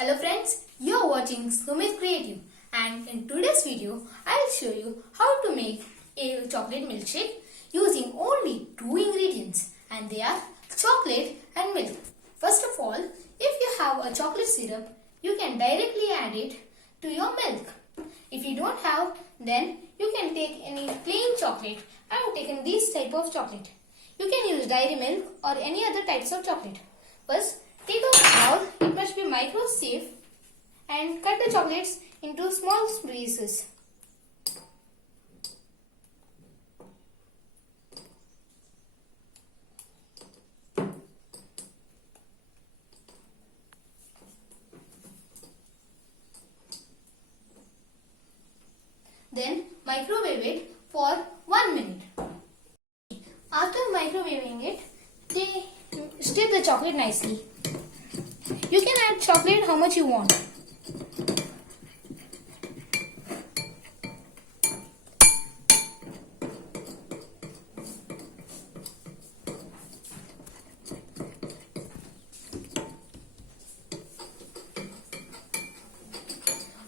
Hello friends, you are watching Sumit Creative, and in today's video I will show you how to make a chocolate milkshake using only two ingredients, and they are chocolate and milk. First of all, if you have a chocolate syrup, you can directly add it to your milk. If you don't have, then you can take any plain chocolate. I have taken this type of chocolate. You can use dairy milk or any other types of chocolate. First, take a bowl, it must be micro safe, and cut the chocolates into small pieces. Then microwave it for 1 minute. After microwaving it, stir the chocolate nicely. You can add chocolate how much you want.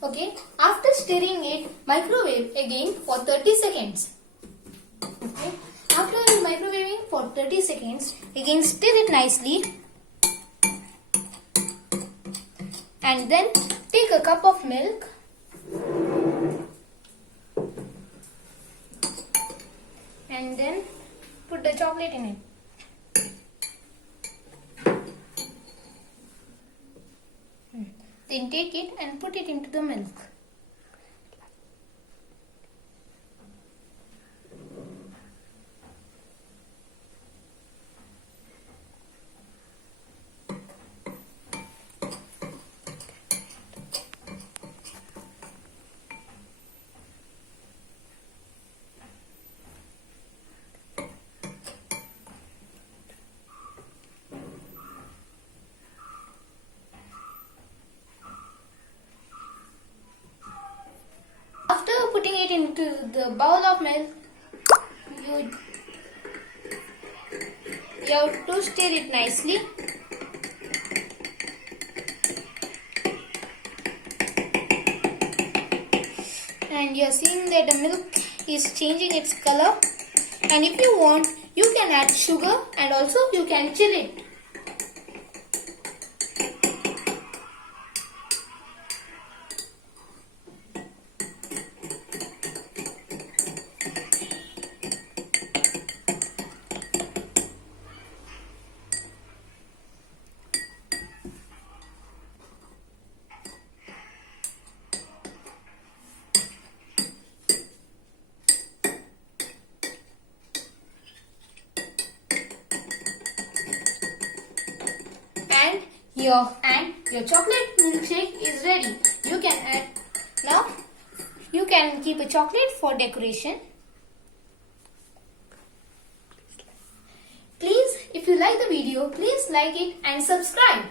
Okay, after stirring it, microwave again for 30 seconds. Okay, after microwaving for 30 seconds, again stir it nicely. And then take a cup of milk and then put the chocolate in it. Then take it and put it into the milk. After putting it into the bowl of milk, you have to stir it nicely. And you are seeing that the milk is changing its color. And if you want, you can add sugar and also you can chill it. And your chocolate milkshake is ready. You can add now. You can keep a chocolate for decoration. Please, if you like the video, please like it and subscribe.